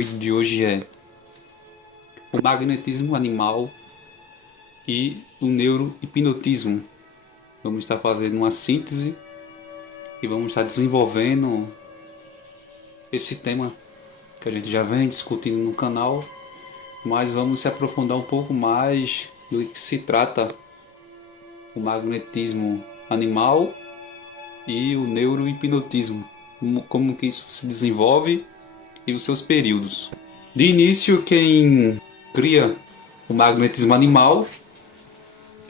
vídeo de hoje é o magnetismo animal e o neurohipnotismo. Vamos estar fazendo uma síntese e vamos estar desenvolvendo esse tema que a gente já vem discutindo no canal, mas vamos se aprofundar um pouco mais do que se trata o magnetismo animal e o neurohipnotismo, como que isso se desenvolve e os seus períodos. De início, quem cria o magnetismo animal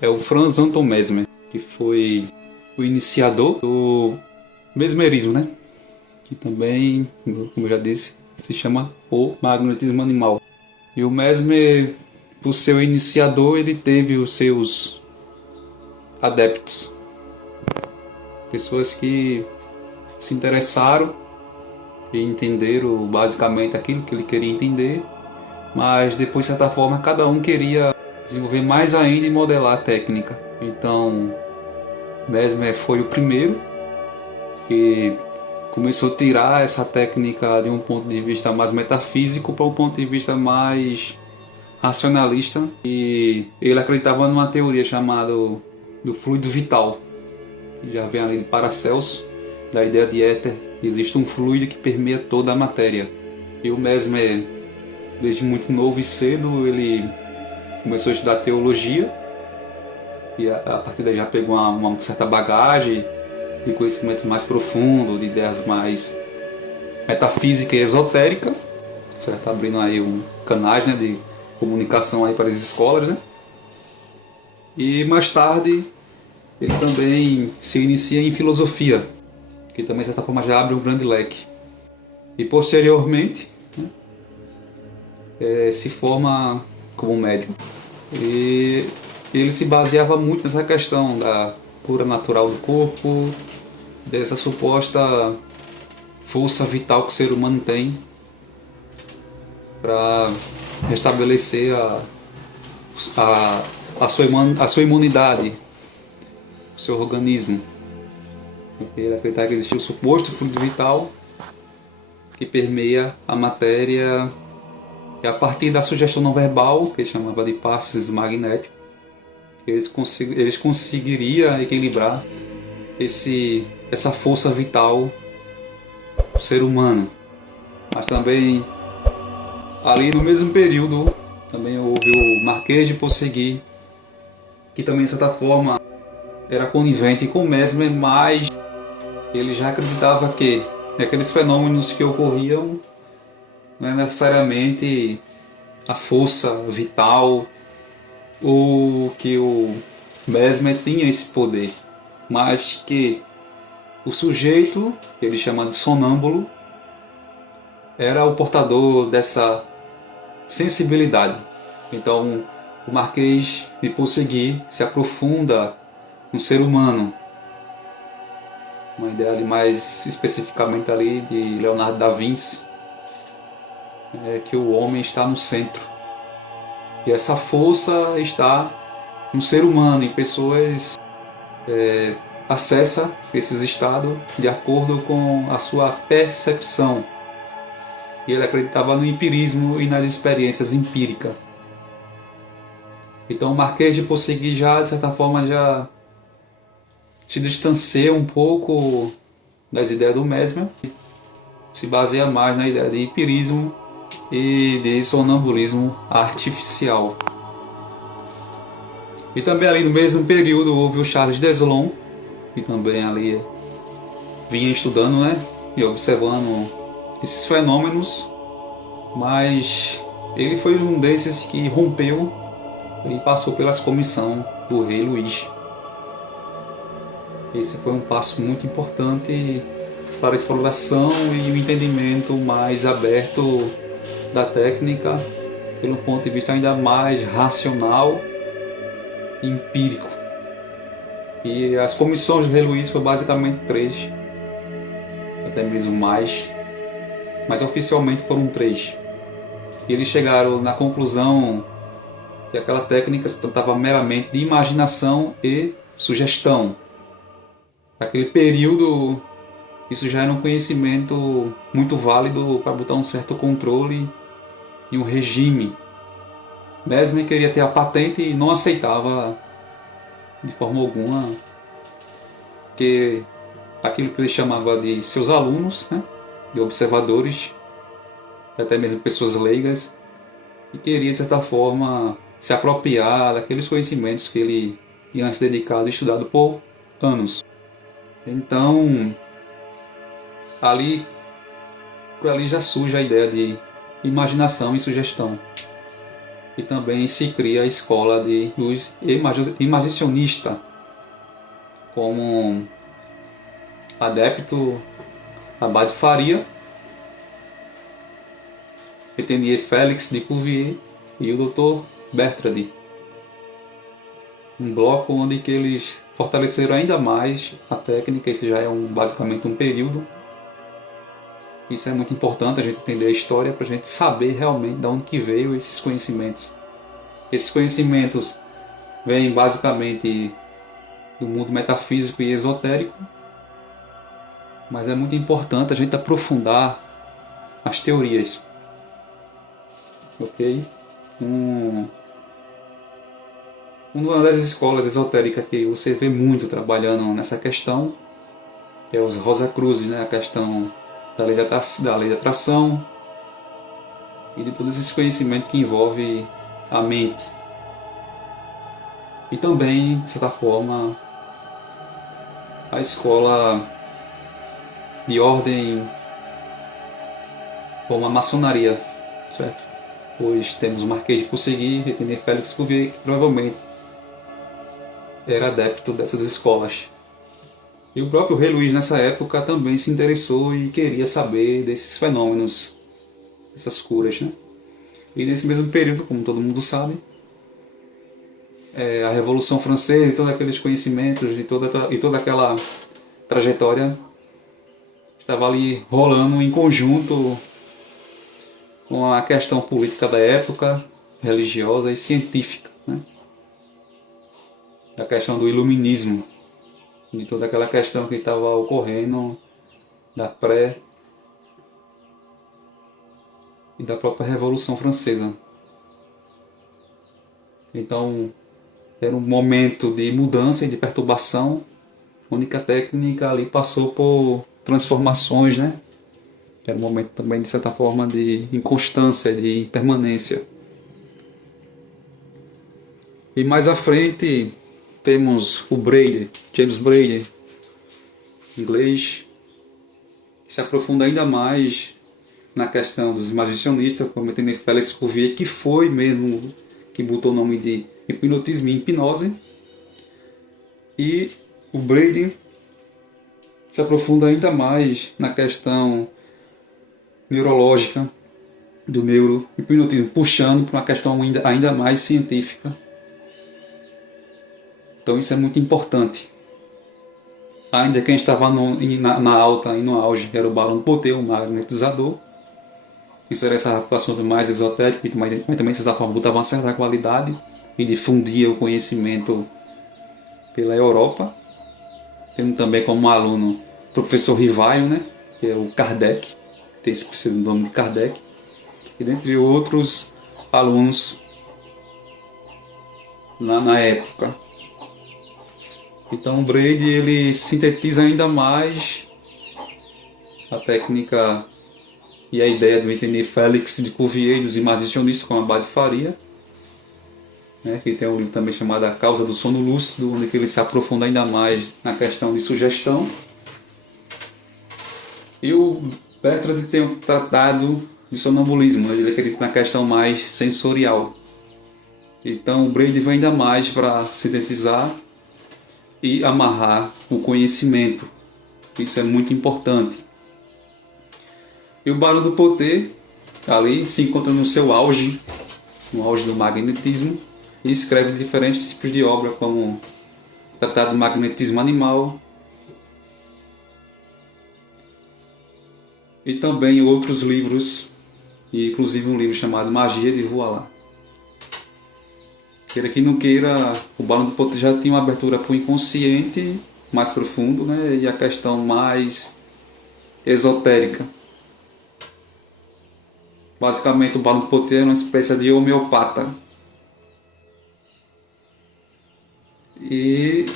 é o Franz Anton Mesmer, que foi o iniciador do mesmerismo, né? Que também, como eu já disse, se chama o magnetismo animal. E o Mesmer, por ser o iniciador, ele teve os seus adeptos, pessoas que se interessaram e entenderam basicamente aquilo que ele queria entender, mas depois, de certa forma, cada um queria desenvolver mais ainda e modelar a técnica. Então, Mesmer foi o primeiro que começou a tirar essa técnica de um ponto de vista mais metafísico para um ponto de vista mais racionalista, e ele acreditava numa teoria chamada do fluido vital, que já vem ali de Paracelso, da ideia de éter. Existe um fluido que permeia toda a matéria. E o Mesmer, desde muito novo e cedo, ele começou a estudar teologia, e a partir daí já pegou uma certa bagagem de conhecimentos mais profundos, de ideias mais metafísica e esotérica. Você está abrindo aí canais, né, de comunicação aí para as escolas, né? E mais tarde ele também se inicia em filosofia, que também de certa forma já abre um grande leque. E posteriormente, né, se forma como médico. E ele se baseava muito nessa questão da cura natural do corpo, dessa suposta força vital que o ser humano tem para restabelecer a sua imunidade, o seu organismo. Ele acreditava que existia o suposto fluido vital que permeia a matéria, e a partir da sugestão não verbal, que ele chamava de passes magnéticos, eles conseguiriam equilibrar essa força vital do ser humano. Mas também, ali no mesmo período, também houve o Marquês de Ponsegui, que também de certa forma era conivente com Mesmer, mas ele já acreditava que aqueles fenômenos que ocorriam não é necessariamente a força vital, ou que o Mesmer tinha esse poder, mas que o sujeito, que ele chama de sonâmbulo, era o portador dessa sensibilidade. Então o Marquês de Ponsegui se aprofunda no ser humano, uma ideia ali mais especificamente ali de Leonardo da Vinci, que o homem está no centro, e essa força está no ser humano, e pessoas acessam esses estados de acordo com a sua percepção. E ele acreditava no empirismo e nas experiências empíricas. Então o Marquês de Ponsegui já, de certa forma, já se distancia um pouco das ideias do Mesmer, se baseia mais na ideia de empirismo e de sonambulismo artificial. E também ali no mesmo período houve o Charles Deslon, que também ali vinha estudando, né, e observando esses fenômenos, mas ele foi um desses que rompeu e passou pelas comissões do rei Luís. Esse foi um passo muito importante para a exploração e o entendimento mais aberto da técnica, pelo ponto de vista ainda mais racional e empírico. E as comissões do rei Luís foram basicamente 3, até mesmo mais, mas oficialmente foram 3. E eles chegaram na conclusão que aquela técnica se tratava meramente de imaginação e sugestão. Naquele período, isso já era um conhecimento muito válido para botar um certo controle e um regime. Mesmer queria ter a patente e não aceitava de forma alguma que aquilo que ele chamava de seus alunos, né, de observadores, até mesmo pessoas leigas, e queria de certa forma se apropriar daqueles conhecimentos que ele tinha se dedicado e estudado por anos. Então, ali, por ali já surge a ideia de imaginação e sugestão. E também se cria a escola dos imagicionistas, como adepto Abad Faria, Étienne Félix de Cuvier e o Dr. Bertrand. Um bloco onde que eles fortaleceram ainda mais a técnica. Esse já é basicamente um período. Isso é muito importante, a gente entender a história para a gente saber realmente de onde que veio esses conhecimentos. Esses conhecimentos vêm basicamente do mundo metafísico e esotérico, mas é muito importante a gente aprofundar as teorias. Ok? Uma das escolas esotéricas que você vê muito trabalhando nessa questão é os Rosacrucis, né? A questão da lei de atração e de todo esse conhecimento que envolve a mente. E também, de certa forma, a escola de ordem como a maçonaria, certo? Pois temos o Marquês de Conseguir, Étienne Félix Cuvier, que provavelmente era adepto dessas escolas. E o próprio Rei Luís nessa época também se interessou e queria saber desses fenômenos, essas curas, né? E nesse mesmo período, como todo mundo sabe, a Revolução Francesa e todos aqueles conhecimentos e toda aquela trajetória estava ali rolando em conjunto com a questão política da época, religiosa e científica, né? A questão do iluminismo e toda aquela questão que estava ocorrendo da pré e da própria Revolução Francesa. Então, era um momento de mudança e de perturbação, onde a técnica ali passou por transformações, né? Era um momento também, de certa forma, de inconstância, de impermanência. E mais à frente temos o Braid, James Braid, inglês, que se aprofunda ainda mais na questão dos imagicionistas, como Étienne Félix Cuvier, que foi mesmo que botou o nome de hipnotismo e hipnose. E o Braid se aprofunda ainda mais na questão neurológica do neurohipnotismo, puxando para uma questão ainda mais científica. Então isso é muito importante. Ainda quem estava na alta e no auge era o Baron Poteu, o magnetizador. Isso era essa assunto mais esotérico, mas também de certa forma botava uma certa qualidade e difundia o conhecimento pela Europa. Tendo também como aluno o professor Rivaio, né, que é o Kardec, que tem esse pseudônimo de Kardec, e dentre outros alunos na época. Então o Braid ele sintetiza ainda mais a técnica e a ideia do Étienne Félix de Cuvier e dos imagicionistas com Abad Faria, né, que tem um livro também chamado A Causa do Sono Lúcido, onde ele se aprofunda ainda mais na questão de sugestão. E o Bertrand tem um tratado de sonambulismo, né, ele acredita na questão mais sensorial. Então o Braid vem ainda mais para sintetizar e amarrar o conhecimento. Isso é muito importante. E o Baron do Poteu ali se encontra no seu auge, no auge do magnetismo, e escreve diferentes tipos de obra, como Tratado do Magnetismo Animal e também outros livros, e inclusive um livro chamado Magia de Voilá. Queira que não queira, o Baron do Poteu já tinha uma abertura para o inconsciente mais profundo, né, e a questão mais esotérica. Basicamente, o Paulo Potter é uma espécie de homeopata. E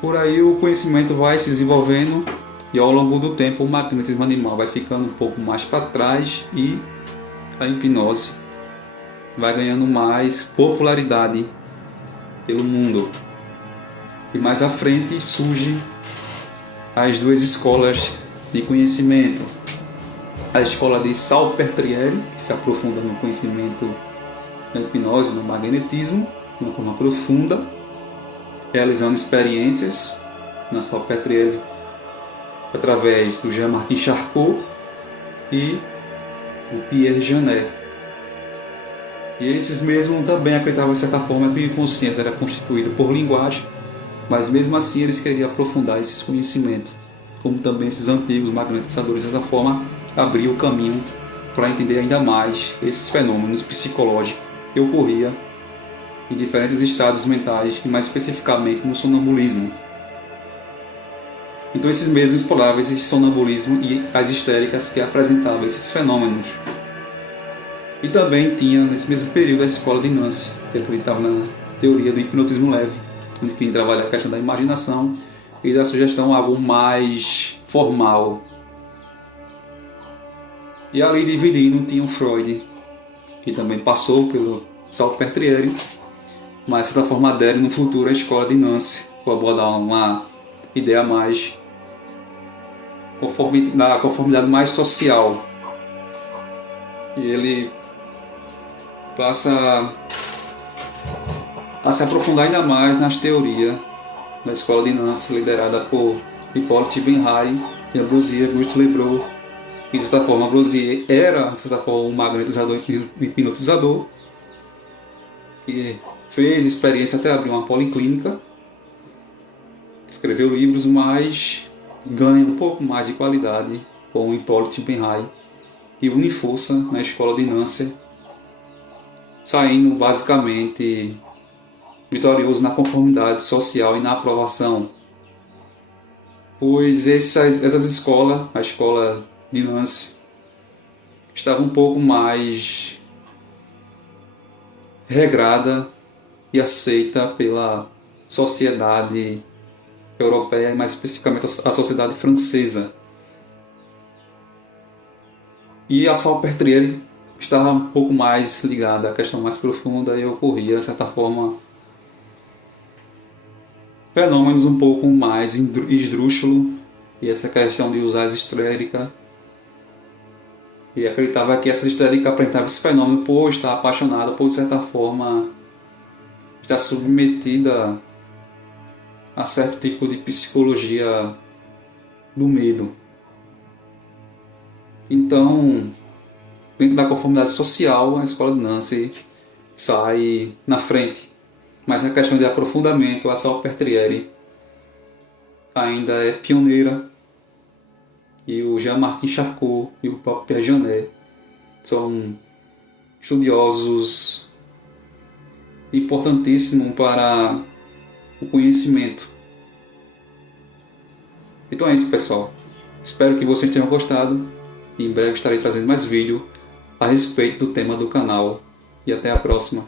por aí o conhecimento vai se desenvolvendo e ao longo do tempo o magnetismo animal vai ficando um pouco mais para trás e a hipnose vai ganhando mais popularidade pelo mundo. E mais à frente surgem as duas escolas de conhecimento. A escola de Salpêtrière, que se aprofunda no conhecimento da hipnose, no magnetismo, de uma forma profunda, realizando experiências na Salpêtrière através do Jean-Martin Charcot e o Pierre Janet. E esses mesmos também acreditavam, de certa forma, que o inconsciente era constituído por linguagem, mas mesmo assim eles queriam aprofundar esses conhecimentos, como também esses antigos magnetizadores, dessa forma, abriu o caminho para entender ainda mais esses fenômenos psicológicos que ocorriam em diferentes estados mentais, e mais especificamente no sonambulismo. Então esses mesmos exploravam esse sonambulismo e as histéricas que apresentavam esses fenômenos. E também tinha, nesse mesmo período, a escola de Nancy, que acreditava na teoria do hipnotismo leve, que trabalha a questão da imaginação e da sugestão algo mais formal. E ali dividindo tinha o Freud, que também passou pelo Salpêtrière, mas de certa forma adere no futuro à escola de Nancy, para abordar uma ideia mais da conformidade mais social. E ele passa a se aprofundar ainda mais nas teorias da escola de Nancy, liderada por Hippolyte Benray e Ambrosio Auguste Leroux. E de certa forma, Ambrosio era, de certa forma, um magnetizador e hipnotizador, que fez experiência até abrir uma policlínica, escreveu livros, mas ganha um pouco mais de qualidade com Hippolyte Benray e une força na escola de Nancy, saindo basicamente vitorioso na conformidade social e na aprovação. Pois essas escolas, a escola de Nancy, estava um pouco mais regrada e aceita pela sociedade europeia, mais especificamente a sociedade francesa. E a Salpêtrière estava um pouco mais ligada à questão mais profunda e ocorria, de certa forma, fenômenos um pouco mais esdrúxulos, e essa questão de usar as histéricas. E acreditava que essa histérica apresentava esse fenômeno por estar apaixonada, por de certa forma estar submetida a certo tipo de psicologia do medo. Então, dentro da conformidade social, a escola de Nancy sai na frente. Mas na questão de aprofundamento, a Salpêtrière ainda é pioneira. E o Jean-Martin Charcot e o próprio Pierre Janet são estudiosos importantíssimos para o conhecimento. Então é isso, pessoal. Espero que vocês tenham gostado. Em breve estarei trazendo mais vídeo a respeito do tema do canal. E até a próxima.